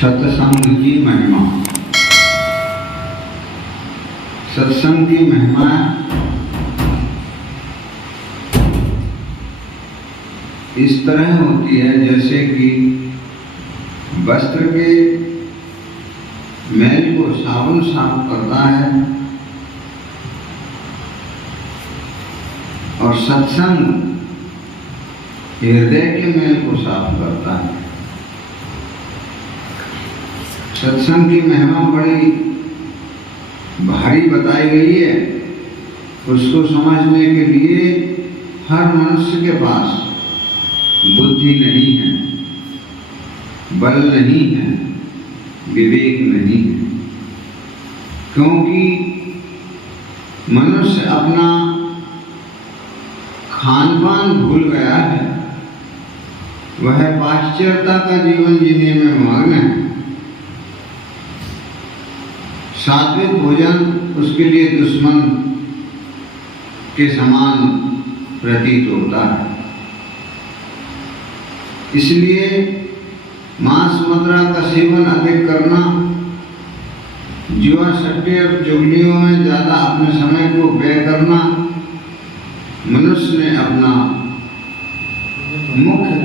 सत्संग की महिमा। सत्संग की महिमा इस तरह होती है जैसे कि वस्त्र के मैल को साबुन साफ करता है और सत्संग हृदय के मैल को साफ करता है। सत्संग की महिमा बड़ी भारी बताई गई है। उसको समझने के लिए हर मनुष्य के पास बुद्धि नहीं है, बल नहीं है, विवेक नहीं है, क्योंकि मनुष्य अपना खान पान भूल गया है। वह पाश्चात्यता का जीवन जीने में मग्न है। सात्विक भोजन उसके लिए दुश्मन के समान प्रतीत होता है। इसलिए मांस मदिरा का सेवन अधिक करना, जुआ सट्टे और चुगलियों में ज्यादा अपने समय को व्यय करना मनुष्य ने अपना मुख्य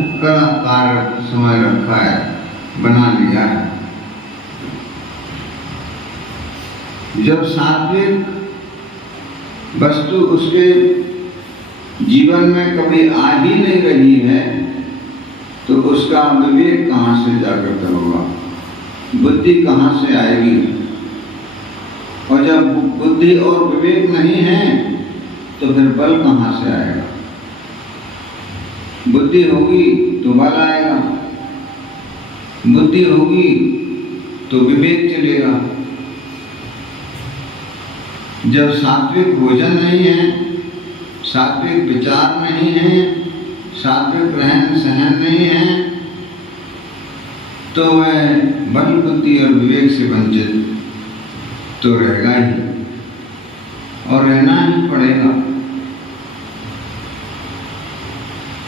कार्य समय रखा है, बना लिया है। जब सात्विक वस्तु उसके जीवन में कभी आ ही नहीं रही है तो उसका विवेक कहाँ से जागृत होगा, बुद्धि कहाँ से आएगी। और जब बुद्धि और विवेक नहीं है तो फिर बल कहाँ से आएगा। बुद्धि होगी तो बल आएगा, बुद्धि होगी तो विवेक चलेगा। जब सात्विक भोजन नहीं है, सात्विक विचार नहीं है, सात्विक रहन सहन नहीं है, तो वह बल बुद्धि और विवेक से वंचित तो रहेगा ही और रहना ही पड़ेगा।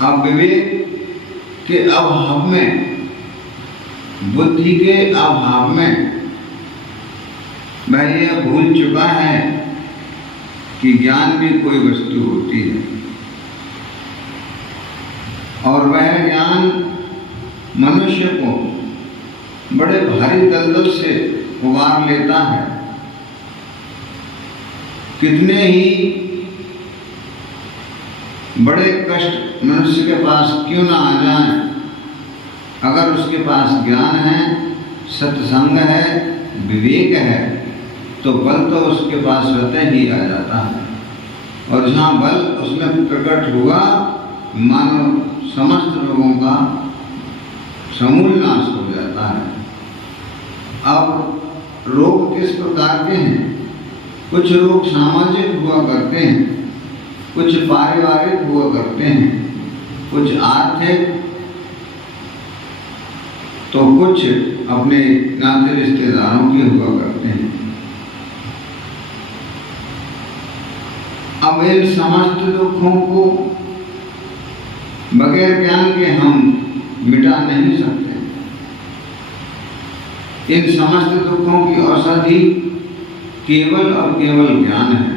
अब विवेक के अभाव में, बुद्धि के अभाव में वह यह भूल चुका है कि ज्ञान भी कोई वस्तु होती है और वह ज्ञान मनुष्य को बड़े भारी दलदल से उबार लेता है। कितने ही बड़े कष्ट मनुष्य के पास क्यों ना आ जाएं, अगर उसके पास ज्ञान है, सत्संग है, विवेक है, तो बल तो उसके पास रहते ही आ जाता है। और जहाँ बल उसमें प्रकट हुआ, मानो समस्त लोगों का समूल नाश हो जाता है। अब रोग किस प्रकार के हैं? कुछ रोग सामाजिक हुआ करते हैं, कुछ पारिवारिक हुआ करते हैं, कुछ आर्थिक, तो कुछ अपने नाते रिश्तेदारों के हुआ करते हैं। अब इन समस्त दुखों को बगैर ज्ञान के हम मिटा नहीं सकते। इन समस्त दुखों की औषधि केवल और केवल ज्ञान है।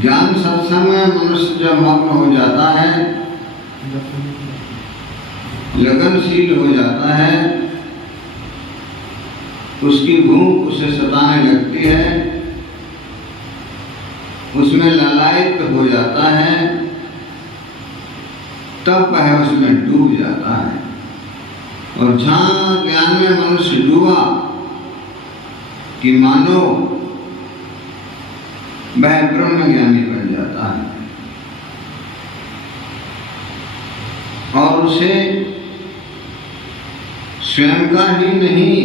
ज्ञान सत्संग में मनुष्य जब मग्न हो जाता है, लगनशील हो जाता है, उसकी भूख उसे सताने लगती है, उसमें ललायित हो जाता है, तब वह उसमें डूब जाता है। और जहाँ ज्ञान में मनुष्य डूबा कि मानो वह ब्रह्म ज्ञानी बन जाता है और उसे स्वयं का ही नहीं,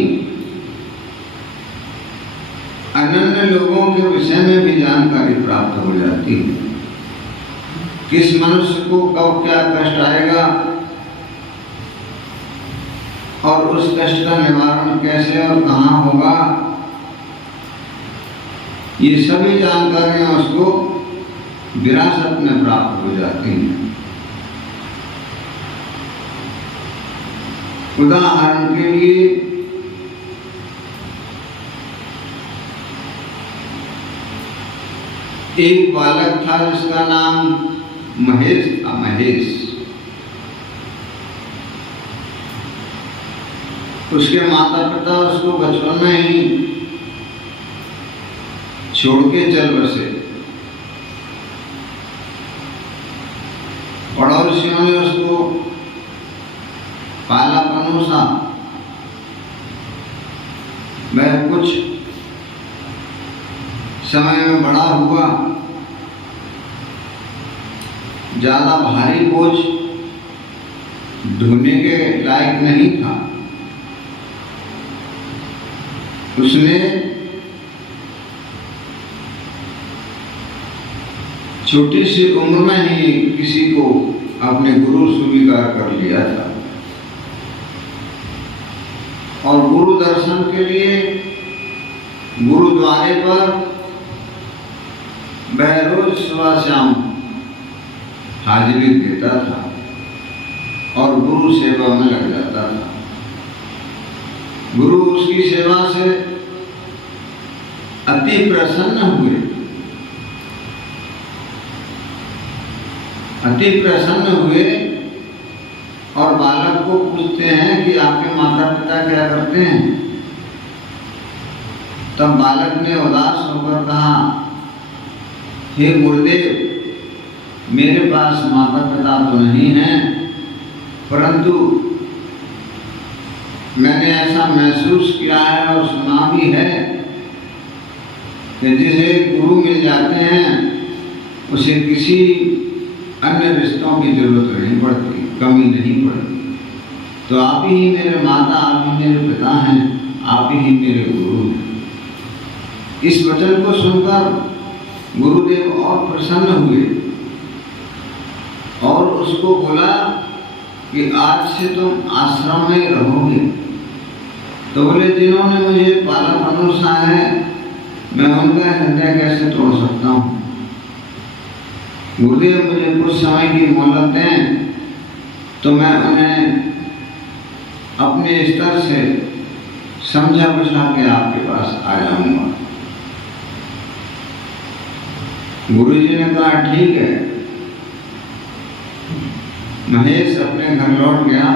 अनन्य लोगों के विषय में भी जानकारी प्राप्त हो जाती है। किस मनुष्य को कब क्या कष्ट आएगा और उस कष्ट का निवारण कैसे और कहाँ होगा, ये सभी जानकारियां उसको विरासत में प्राप्त हो जाती हैं। उदाहरण के लिए एक बालक था जिसका नाम महेश था। महेश, उसके माता पिता उसको बचपन में ही छोड़ के चल बसे। पड़ोसियों ने उसको पाला पनोसा। वह कुछ समय में बड़ा हुआ, ज्यादा भारी बोझ ढोने के लायक नहीं था। उसने छोटी सी उम्र में ही किसी को अपने गुरु स्वीकार कर लिया था और गुरु दर्शन के लिए गुरुद्वारे पर वह रोज सुबह शाम हाजिरी देता था और गुरु सेवा में लग जाता था। गुरु उसकी सेवा से अति प्रसन्न हुए। अति प्रसन्न हुए और बालक को पूछते हैं कि आपके माता पिता क्या करते हैं। तब बालक ने उदास होकर कहा, हे गुरुदेव, मेरे पास माता पिता तो नहीं हैं, परंतु मैंने ऐसा महसूस किया है और सुना भी है कि जिसे गुरु मिल जाते हैं उसे किसी अन्य रिश्तों की जरूरत नहीं पड़ती, कमी नहीं पड़ती। तो आप ही मेरे माता, आप ही मेरे पिता हैं, आप ही मेरे गुरु हैं। इस वचन को सुनकर गुरुदेव और प्रसन्न हुए और उसको बोला कि आज से तुम आश्रम में रहोगे। तो बोले, जिन्होंने मुझे पाला पनोसा है, मैं उनका हृदय कैसे तोड़ सकता हूँ। गुरुदेव मुझे कुछ समय की मोहलत दें तो मैं उन्हें अपने स्तर से समझा बुझा के आपके पास आ जाऊंगा। गुरुजी ने कहा, ठीक है। महेश अपने घर लौट गया।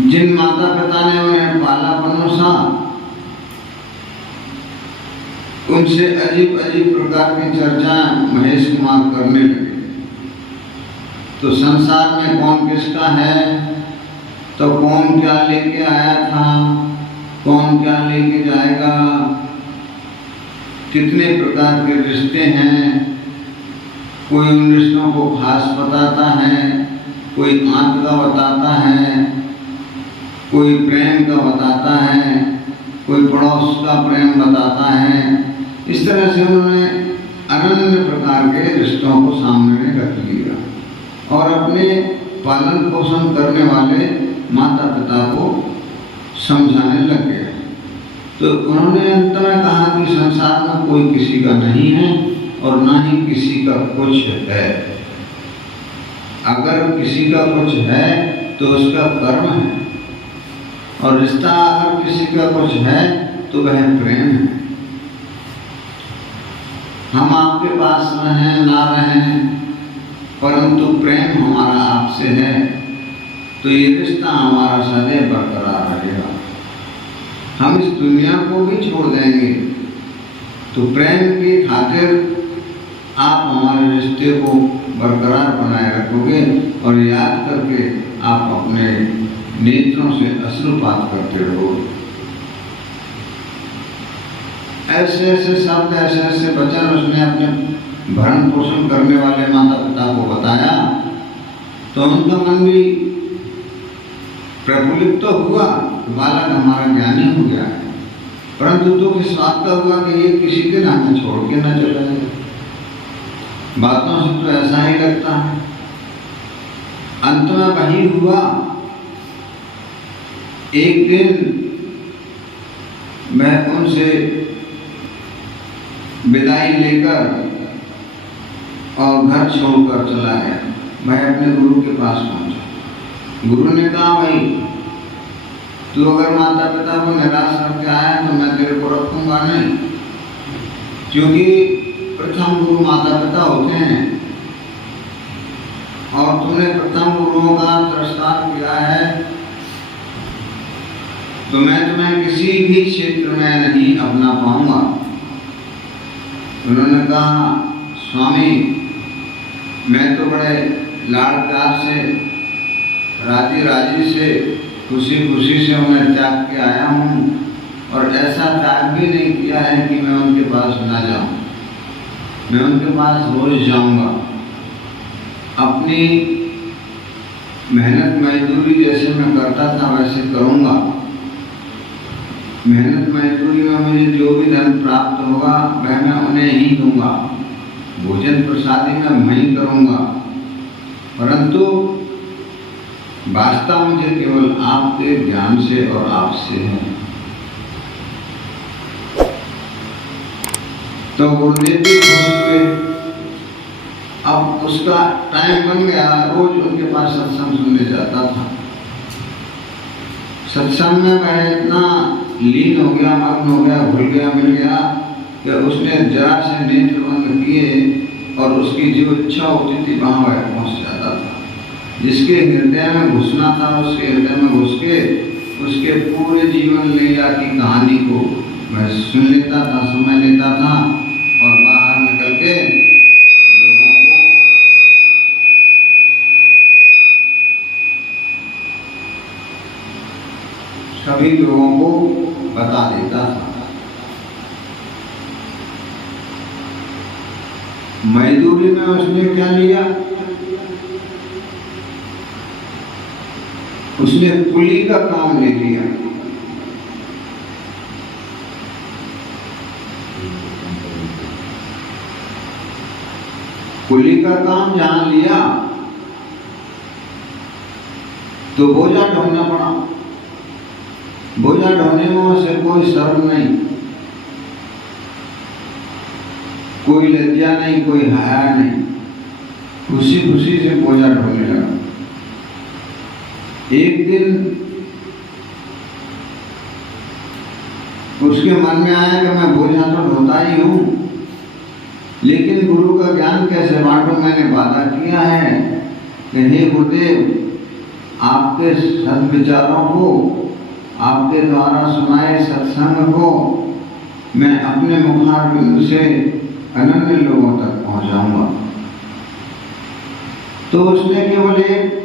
जिन माता पिता ने उन्हें पाला पनोसा, उनसे अजीब अजीब प्रकार की चर्चा महेश कुमार करने लगे। तो संसार में कौन किसका है, तो कौन क्या लेके आया था, कौन क्या लेके जाएगा, कितने प्रकार के रिश्ते हैं। कोई उन रिश्तों को खास बताता है, कोई आंत का बताता है, कोई प्रेम का बताता है, कोई पड़ोस का प्रेम बताता है। इस तरह से उन्होंने अनन्य प्रकार के रिश्तों को सामने रख लिया और अपने पालन पोषण करने वाले माता पिता को समझाने लग गए। तो उन्होंने अंत में कहा कि संसार में कोई किसी का नहीं है और ना ही किसी का कुछ है। अगर किसी का कुछ है तो उसका कर्म है, और रिश्ता अगर किसी का कुछ है तो वह प्रेम है। हम आपके पास रहें ना रहें, परंतु प्रेम हमारा आपसे है, तो ये रिश्ता हमारा सदैव बरकरार रहेगा। हम इस दुनिया को भी छोड़ देंगे तो प्रेम की खातिर आप हमारे रिश्ते को बरकरार बनाए रखोगे और याद करके आप अपने नेत्रों से अश्रुपात करते रहोगे। ऐसे ऐसे शब्द, ऐसे ऐसे वचन उसने अपने भरण पोषण करने वाले माता पिता को बताया। तो उनका मन भी प्रफुल्लित तो हुआ, बालक हमारा ज्ञानी हो गया है, परंतु दुख इस बात का हुआ कि ये किसी के नाम छोड़ के न चला जाए। बातों से तो ऐसा ही लगता है। अंत में वही हुआ। एक दिन मैं उनसे विदाई लेकर और घर छोड़कर चला गया। मैं अपने गुरु के पास पहुंचा। गुरु ने कहा, भाई तू अगर माता पिता को निराश करके आया तो मैं तेरे को रखूंगा नहीं, क्योंकि प्रथम गुरु माता पिता होते हैं और तूने प्रथम गुरुओं का तिरस्कार किया है तो मैं तुम्हें किसी भी क्षेत्र में नहीं अपना पाऊंगा। उन्होंने कहा, स्वामी मैं तो बड़े लाड़ प्यार से, राजी राजी से, खुशी खुशी से उन्हें त्याग के आया हूँ और ऐसा त्याग भी नहीं किया है कि मैं उनके पास ना जाऊँ। मैं उनके पास रोज जाऊँगा, अपनी मेहनत मजदूरी जैसे मैं करता था वैसे करूँगा। मेहनत मजदूरी में मुझे जो भी धन प्राप्त होगा वह मैं उन्हें ही दूंगा, भोजन प्रसादी में मैं ही करूँगा, परंतु वास्ता मुझे केवल आपके ज्ञान से और आपसे है। तो गुरुदेव भी खुश हुए। अब उसका टाइम बन गया, रोज उनके पास सत्संग सुनने जाता था। सत्संग में वह इतना लीन हो गया, मग्न हो गया, भूल गया, मिल गया कि उसने जरा से नेत्र बंद किए और उसकी जो इच्छा होती थी वहाँ वह पहुँच जाता था। जिसके हृदय में घुसना था उसके हृदय में घुस के उसके पूरे जीवन लीला की कहानी को वह सुन लेता था, समझ लेता था और बाहर निकल के लोगों को सभी लोगों को बता देता था। मजदूरी में उसने क्या लिया? उसने कुली का काम ले लिया। कुली का काम जहां लिया तो बोझा ढोना पड़ा। बोझा ढोने में उसे कोई शर्म नहीं, कोई लज्जा नहीं, कोई हया नहीं, खुशी खुशी से बोझा ढोने लगा। एक दिन उसके मन में आया कि मैं बोझा तो ढोता ही हूँ, लेकिन गुरु का ज्ञान कैसे बांटूं? मैंने वादा किया है कि हे गुरुदेव, आपके सद्विचारों को, आपके द्वारा सुनाए सत्संग को मैं अपने मुखारबिंद से अनन्य लोगों तक पहुंचाऊंगा। तो उसने केवल एक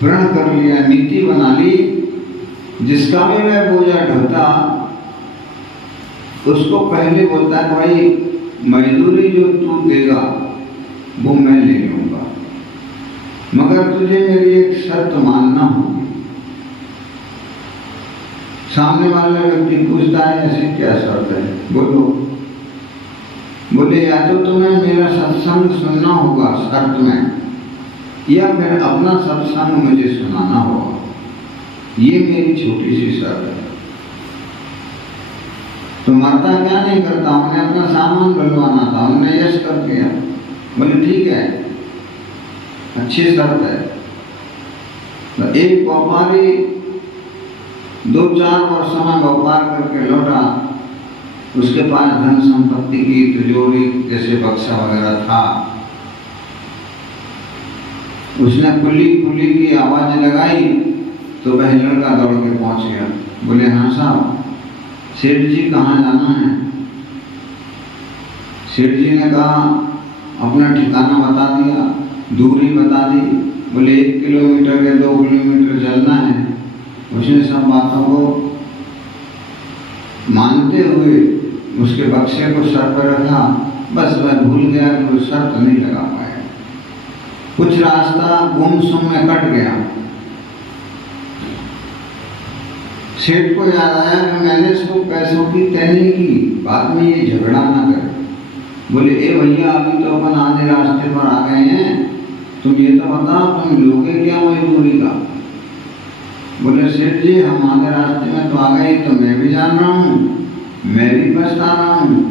प्रण कर लिया, नीति बना ली, जिसका भी मैं बोझा ढोता उसको पहले बोलता है, भाई मजदूरी जो तू देगा वो मैं ले लूंगा, मगर तुझे मेरी एक शर्त मानना होगी। सामने वाला व्यक्ति पूछता है, ऐसी क्या शर्त है? बोलो। बोले, या तो तुम्हें मेरा सत्संग सुनना होगा शर्त में, या फिर अपना सत्संग मुझे सुनाना होगा। ये मेरी छोटी सी शर्त है। तो मरता क्या नहीं करता, उन्हें अपना सामान बलवाना था, उन्होंने यश कर दिया। बोले ठीक है, अच्छी शर्त है। तो एक व्यापारी 2-4 वर्षों में व्यापार करके लौटा। उसके पास धन संपत्ति की तिजोरी जैसे बक्सा वगैरह था। उसने कुली की आवाज लगाई तो वह लड़का दौड़ के पहुंच गया। बोले, हाँ साहब, सेठ जी कहाँ जाना है? सेठ जी ने कहा, अपना ठिकाना बता दिया, दूरी बता दी। बोले 1 किलोमीटर या 2 किलोमीटर चलना है। उसने सब बातों को मानते हुए उसके बक्से को सर पर रखा। बस वह भूल गया कि वो शर्त नहीं लगा पाया। कुछ रास्ता गुमसुम में कट गया। सेठ को याद आया कि मैंने इसको पैसों की तय नहीं की, बाद में ये झगड़ा ना करे। बोले, ए भैया, अभी तो अपन आधे रास्ते पर आ गए हैं, तुम ये तो बताओ, तुम लोगे क्या मजदूरी का? बोले, सेठ जी, हम आधे रास्ते में तो आ गए, तो मैं भी जान रहा हूँ, मैं भी पछता रहा हूँ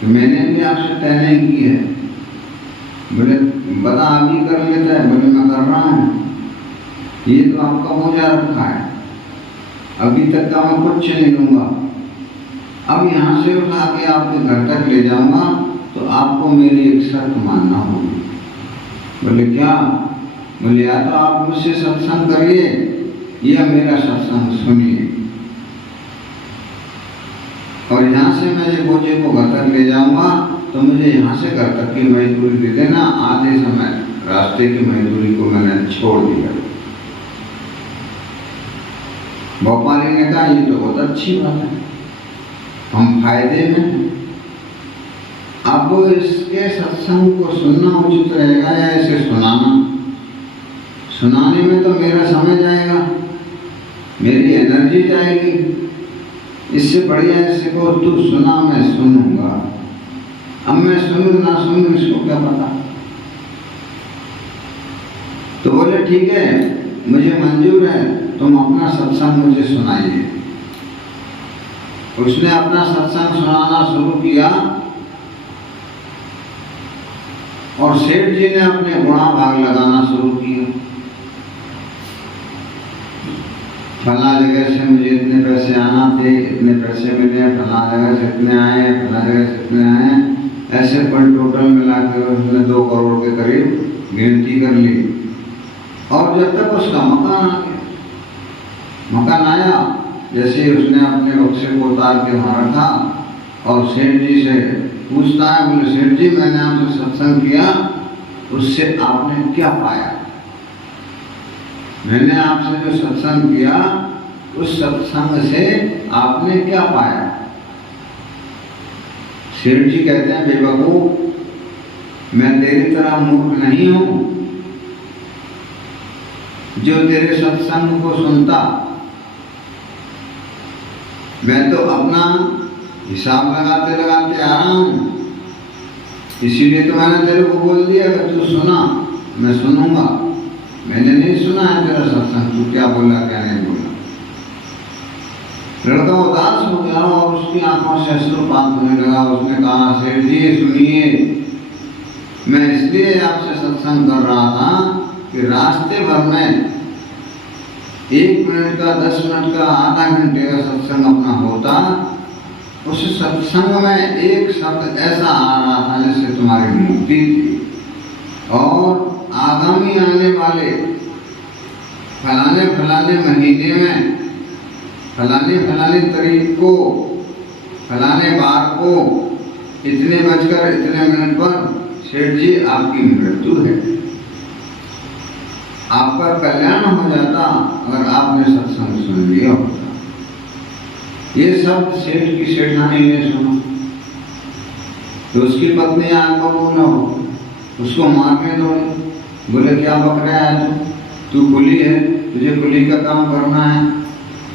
कि मैंने भी आपसे तय नहीं की है। बोले बता अभी कर लेता है। बोले मैं कर रहा हूँ, ये तो आपका बोझा रखा है, अभी तक का मैं कुछ नहीं लूँगा, अब यहाँ से उठा के आपके घर तक ले जाऊँगा तो आपको मेरी एक शर्त मानना होगी। बोले क्या? बोले या तो आप मुझसे सत्संग करिए या मेरा सत्संग सुनिए, और यहाँ से मैं ये बोझे को घर तक ले जाऊँगा तो मुझे यहाँ से घर तक की मजदूरी दे देना, आधे समय रास्ते की मजदूरी को मैंने छोड़ दिया। भोपाली ने कहा ये तो बहुत अच्छी बात है, हम फायदे में हैं। अब इसके सत्संग को सुनना उचित रहेगा या इसे सुनाना? सुनाने में तो मेरा समय जाएगा, मेरी एनर्जी जाएगी, इससे बढ़िया इससे को तू सुना मैं सुनूंगा। अब मैं सुनूं ना सुनूं इसको क्या पता। तो बोले ठीक है, मुझे मंजूर है, तुम अपना सत्संग मुझे सुनाइए। उसने अपना सत्संग सुनाना शुरू किया और सेठ जी ने अपने गुणा भाग लगाना शुरू किया। फला जगह से मुझे इतने पैसे आना थे, इतने पैसे मिले, फला जगह से इतने आए, फला जगह से इतने आए, ऐसे कुल टोटल मिला के उसने 2 करोड़ के करीब गिनती कर ली। और जब तक उसका मकान आ गया, मकान आया, जैसे उसने अपने बक्से को उतार के वहाँ रखा और सेठ जी से पूछता है, बोले सेठ जी मैंने आपसे सत्संग किया, उससे आपने क्या पाया? मैंने आपसे जो सत्संग किया उस सत्संग से आपने क्या पाया? सेठ जी कहते हैं बेवकूफ, मैं तेरी तरह मूर्ख नहीं हूं जो तेरे सत्संग को सुनता। मैं तो अपना हिसाब लगाते लगाते आ रहा हूं, इसीलिए तो मैंने तेरे को बोल दिया कि तू सुना, मैं सुनूंगा। मैंने नहीं सुना है तेरा सत्संग, तू क्या बोला क्या नहीं बोला। लड़का उदास हो गया और उसकी आंखों से अश्रुपात होने लगा। उसने कहा सेठ जी सुनिए, मैं इसलिए आपसे सत्संग कर रहा था कि रास्ते भर में 1 मिनट का, 10 मिनट का, आधा घंटे का सत्संग अपना होता, उस सत्संग में एक शब्द ऐसा आ रहा था जिससे तुम्हारी मुक्ति थी और आगामी आने वाले फलाने फलाने महीने में फलाने फलाने तारीख को, फलाने बार को, इतने बजकर इतने मिनट पर सेठ जी आपकी मृत्यु है। आपका कल्याण हो जाता अगर आपने सत्संग सुन लिया होता। ये शब्द सेठ की सेठानी ने सुना तो उसकी पत्नी आग बबूला हो, उसको मारने दौड़े। बोले क्या बक रहा है तू कुली है, तुझे कुली का काम करना है,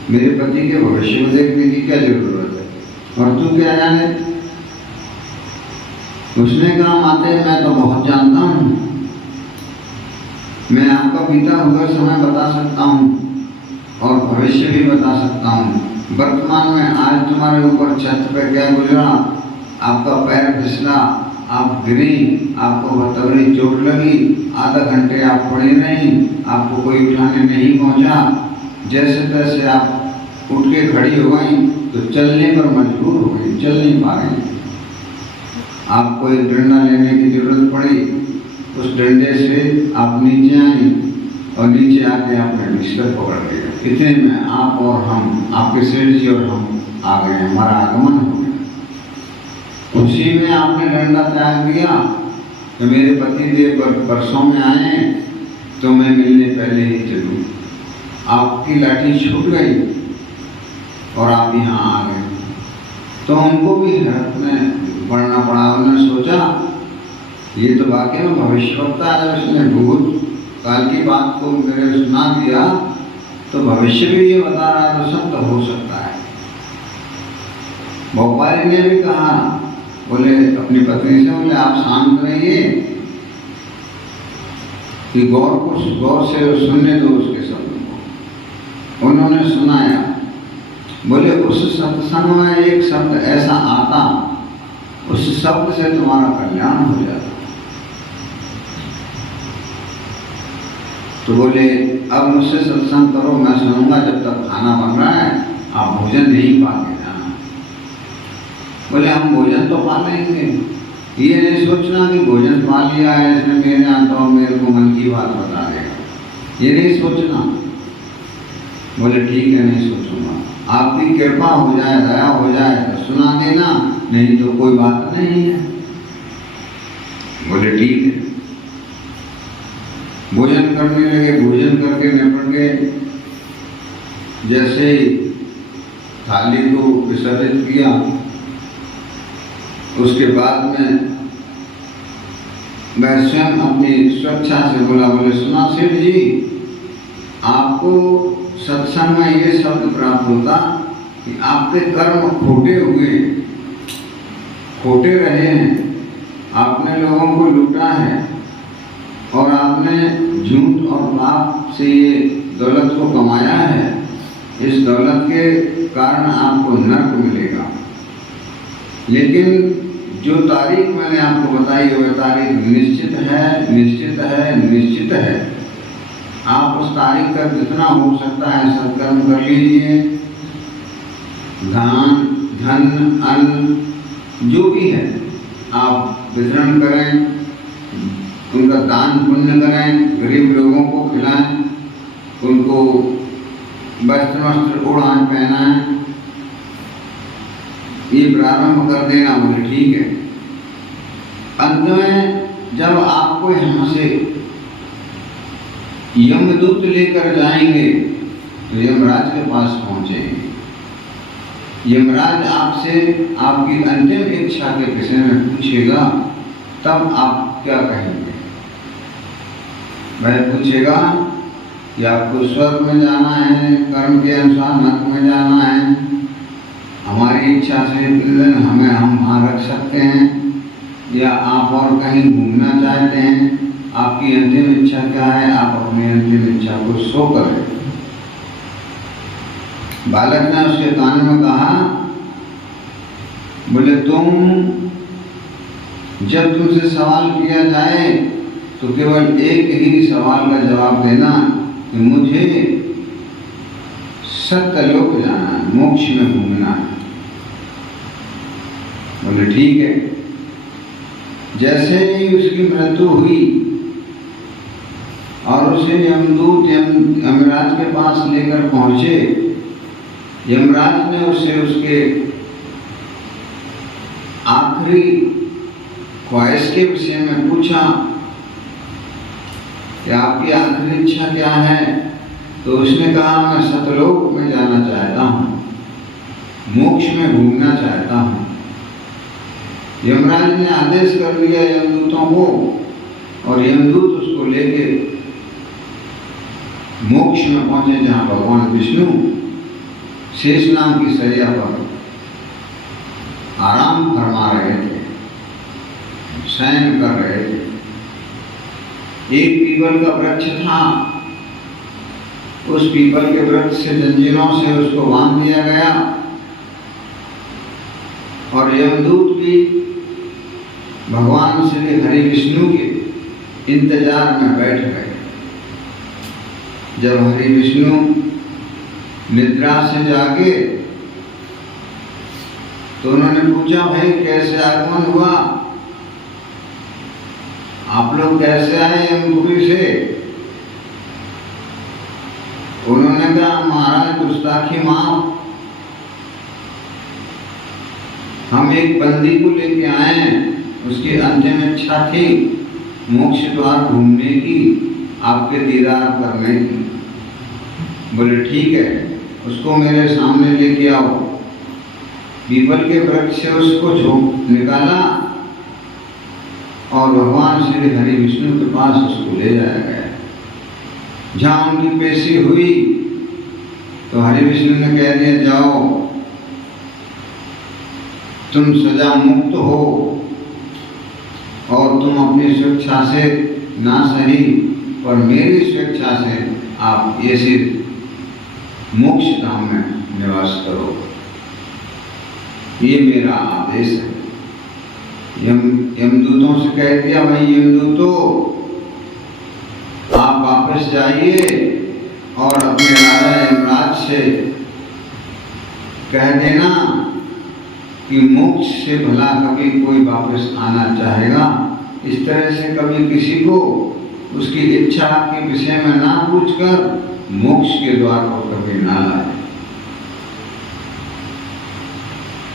मेरे पति के भविष्य में देखने की क्या जरूरत है, और तू क्या जाने। उसने कहा माते मैं तो बहुत जानता हूँ, मैं आपका बीता हुआ समय बता सकता हूँ और भविष्य भी बता सकता हूँ। वर्तमान में आज तुम्हारे ऊपर छत पे क्या गुजरा, आपका पैर फिसला, आप गिरी, आपको तगड़ी चोट लगी, आधा घंटे आप पड़ी रही, आपको कोई उठाने नहीं पहुंचा, जैसे तैसे आप उठ के खड़ी हो गई तो चलने पर मजबूर हो गई, चल नहीं पा रही। आपको एक डंडा लेने की जरूरत पड़ी, उस डंडे से आप नीचे आई और नीचे आके आपने बिस्तर पकड़ लिया। इतने में आप और हम, आपके सेठ जी और हम आ गए, हमारा आगमन हो गया। उसी में आपने डंडा त्याग दिया तो मेरे पति देव परसों में आए तो मैं मिलने पहले ही चलूँ। आपकी लाठी छूट गई और आप यहाँ आ गए, तो उनको भी हैरत में पड़ना पड़ा। उन्होंने सोचा ये तो वाकई में भविष्यवक्ता है, उसने भूत काल की बात को मेरे सुना दिया तो भविष्य भी ये बता रहा है, तो सब तो हो सकता है। भोपाली ने भी कहा, बोले अपनी पत्नी से, बोले आप शांत रहिए कि गौर से सुनने दो उसके शब्दों को। उन्होंने सुनाया, बोले उस सत्संग में एक शब्द ऐसा आता, उस शब्द से तुम्हारा कल्याण हो जाता। तो बोले अब मुझसे सत्संग करो, मैं सुनूंगा, जब तक खाना बन रहा है आप भोजन नहीं पा के जाना। बोले हम भोजन तो पा लेंगे, ये नहीं सोचना कि भोजन पा लिया है इसने मेरे यहाँ तो मेरे को मन की बात बता देगा, ये नहीं सोचना। बोले ठीक है, नहीं सोचूंगा, आपकी कृपा हो जाए, दया हो जाए तो सुना देना, नहीं तो कोई बात नहीं है। बोले ठीक है। भोजन करने लगे, भोजन करके निपट गए। जैसे थाली को विसर्जित किया, उसके बाद में मैं स्वयं अपनी स्वेच्छा से बोला, बोले सुना सेठ जी, आपको सत्संग में ये शब्द प्राप्त होता कि आपके कर्म खोटे रहे हैं, आपने लोगों को लूटा है और आपने झूठ और पाप से ये दौलत को कमाया है, इस दौलत के कारण आपको नरक मिलेगा। लेकिन जो तारीख मैंने आपको बताई वह तारीख निश्चित है। आप उस तारीख तक जितना हो सकता है सत्कर्म कर लीजिए, दान, धन, अन्न जो भी है आप वितरण करें, उनका दान पुण्य करें, गरीब लोगों को खिलाएं, उनको वस्त्र ओढ़ाएं, पहनाएं, ये प्रारंभ कर देना। बोले ठीक है। अंत में जब आपको यहाँ से यमदूत लेकर जाएंगे तो यमराज के पास पहुंचेंगे। यमराज आपसे आपकी अंतिम इच्छा के विषय में पूछेगा, तब आप क्या कहेंगे? वह पूछेगा कि आपको स्वर्ग में जाना है, कर्म के अनुसार नरक में जाना है, हमारी इच्छा से हम वहाँ रख सकते हैं, या आप और कहीं घूमना चाहते हैं, आपकी अंतिम इच्छा क्या है, आप अपनी अंतिम इच्छा को सो करें। बालक ने उसके कान में कहा, बोले जब तुमसे सवाल किया जाए तो केवल एक ही सवाल का जवाब देना कि मुझे सत्यलोक जाना है, मोक्ष में घूमना है। बोले ठीक है। जैसे ही उसकी मृत्यु हुई और उसे यमदूत यमराज के पास लेकर पहुंचे, यमराज ने उसे उसके आखिरी ख्वाहिश के विषय में पूछा कि आपकी आखिरी इच्छा क्या है? तो उसने कहा मैं सतलोक में जाना चाहता हूँ, मोक्ष में घूमना चाहता हूँ। यमराज ने आदेश कर दिया यमदूतों को, और यमदूत उसको लेके मोक्ष में पहुंचे, जहाँ भगवान विष्णु शेष नाम की शैया पर आराम फरमा रहे थे, शयन कर रहे थे। एक पीपल का वृक्ष था, उस पीपल के वृक्ष से जंजीरों से उसको बांध दिया गया और यमदूत भी भगवान श्री हरि विष्णु के इंतजार में बैठ गए। जब हरि विष्णु निद्रा से जागे तो उन्होंने पूछा, भाई कैसे आगमन हुआ, आप लोग कैसे आए यमपुरी से? उन्होंने कहा, महाराज गुस्ताखी माफ, हम एक बंदी को लेके आए हैं, उसकी अंतिम इच्छा थी मोक्ष द्वार घूमने की, आपके दीदार करने की। बोले ठीक है, उसको मेरे सामने लेके आओ। पीपल के वृक्ष से उसको निकाला और भगवान श्री हरि विष्णु के पास उसको ले जाया गया। जहाँ उनकी पेशी हुई तो हरि विष्णु ने कह दिया, जाओ तुम सजा मुक्त हो और तुम अपनी स्वेच्छा से ना सही पर मेरी स्वेच्छा से आप ऐसे मोक्ष धाम में निवास करो, ये मेरा आदेश है। यमदूतों से कह दिया, भाई यमदूतों, आप आप वापस जाइए और अपने राजा यमराज से कह देना कि मोक्ष से भला कभी कोई वापस आना चाहेगा। इस तरह से कभी किसी को उसकी इच्छा के विषय में ना पूछकर मोक्ष के द्वार पर कभी ना लाए।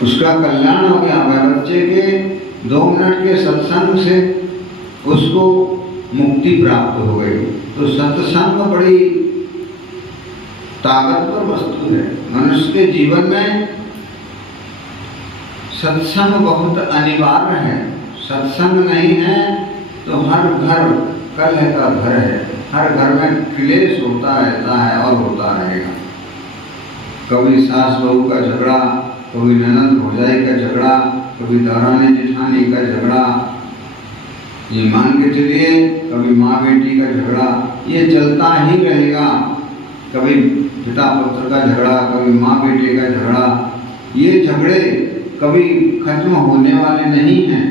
उसका कल्याण हो गया। वह बच्चे के 2 मिनट के सत्संग से उसको मुक्ति प्राप्त हो गई। तो सत्संग बड़ी ताकतवर वस्तु है। मनुष्य के जीवन में सत्संग बहुत अनिवार्य है। सत्संग नहीं है तो हर घर कलह का घर है। हर घर में क्लेश होता रहता है और होता रहेगा। कभी सास बहू का झगड़ा, कभी ननद भौजाई का झगड़ा, कभी दौरानी जेठानी का झगड़ा, ये मान के चलिए कभी माँ बेटी का झगड़ा, ये चलता ही रहेगा। कभी पिता पुत्र का झगड़ा, कभी माँ बेटे का झगड़ा। ये झगड़े कभी खत्म होने वाले नहीं हैं।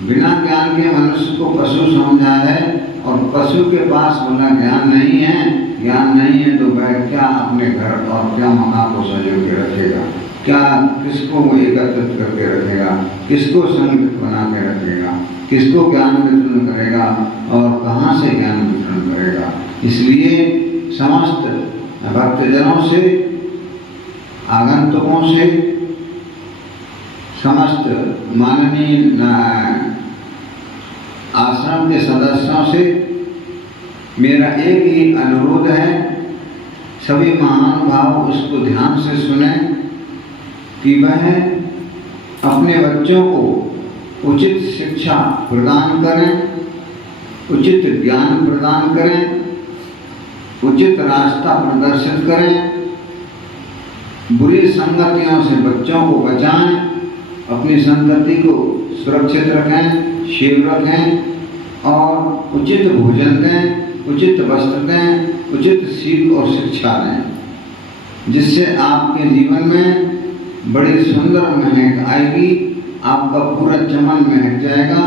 बिना ज्ञान के मनुष्य को पशु समझा है और पशु के पास बोला ज्ञान नहीं है। ज्ञान नहीं है तो वह क्या अपने घर और क्या मकान को सजो के रखेगा, क्या किसको एकत्रित करके रखेगा, किसको संगठित बना के रखेगा, किसको ज्ञान वितरण करेगा और कहाँ से ज्ञान वितरण करेगा। इसलिए समस्त भक्तजनों से, आगंतुकों से, समस्त माननीय आश्रम के सदस्यों से मेरा एक ही अनुरोध है, सभी महानुभाव उसको ध्यान से सुने कि वह अपने बच्चों को उचित शिक्षा प्रदान करें, उचित ज्ञान प्रदान करें, उचित रास्ता प्रदर्शित करें, बुरी संगतियों से बच्चों को बचाएं, अपनी संतति को सुरक्षित रखें, शिव रखें और उचित भोजन दें, उचित वस्त्र दें, उचित सीख और शिक्षा दें, जिससे आपके जीवन में बड़ी सुंदर महक आएगी। आपका पूरा चमन महक जाएगा।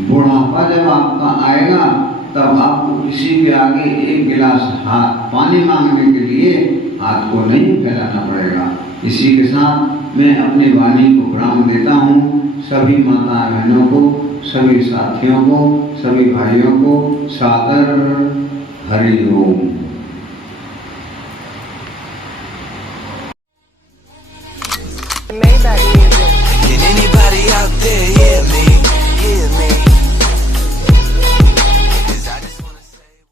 बुढ़ापा जब आपका आएगा तब आपको किसी के आगे एक गिलास पानी मांगने के लिए हाथ को नहीं फैलाना पड़ेगा। इसी के साथ मैं अपनी वाणी को विराम देता हूँ। सभी माता बहनों को, सभी साथियों को, सभी भाइयों को सादर हरि ओम।